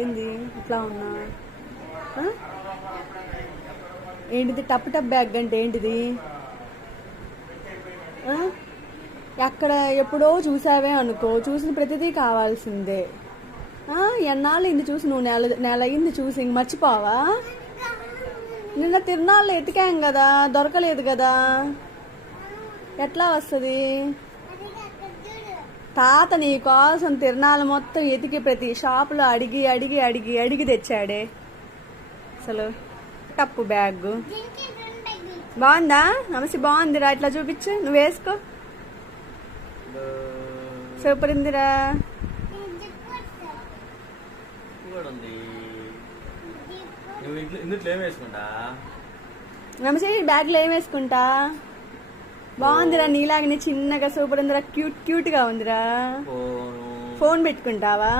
ఏంది ఇట్లా ఉన్నా? ఏంటిది టప్ టప్ బ్యాగ్ అంటే ఏంటిది? ఎక్కడ ఎప్పుడో చూసావే అనుకో, చూసిన ప్రతిదీ కావాల్సిందే. ఎన్నాళ్ళు ఇంది చూసి నువ్వు నెల అయింది చూసి ఇంక మర్చిపోవా? నిన్న తిరునాళ్ళు ఎతికాం కదా, దొరకలేదు కదా, ఎట్లా వస్తుంది? తాత నీ కోసం తిరునాళ్ళు మొత్తం ఎతికి ప్రతి షాపులో అడిగి అడిగి అడిగి అడిగి తెచ్చాడే. అసలు టప్పు బ్యాగ్ బాగుందా? నమస్తే, బాగుందిరా, ఇట్లా చూపించు, నువ్వు వేసుకో. సూపర్ ఉందిరా. నమస్తే, బ్యాగ్లో ఏం వేసుకుంటా? బాగుందిరా, నీలాగనే చిన్నగా సూపర్ ఉందిరా, క్యూట్ క్యూట్ గా ఉందిరా. ఫోన్ పెట్టుకుంటావా?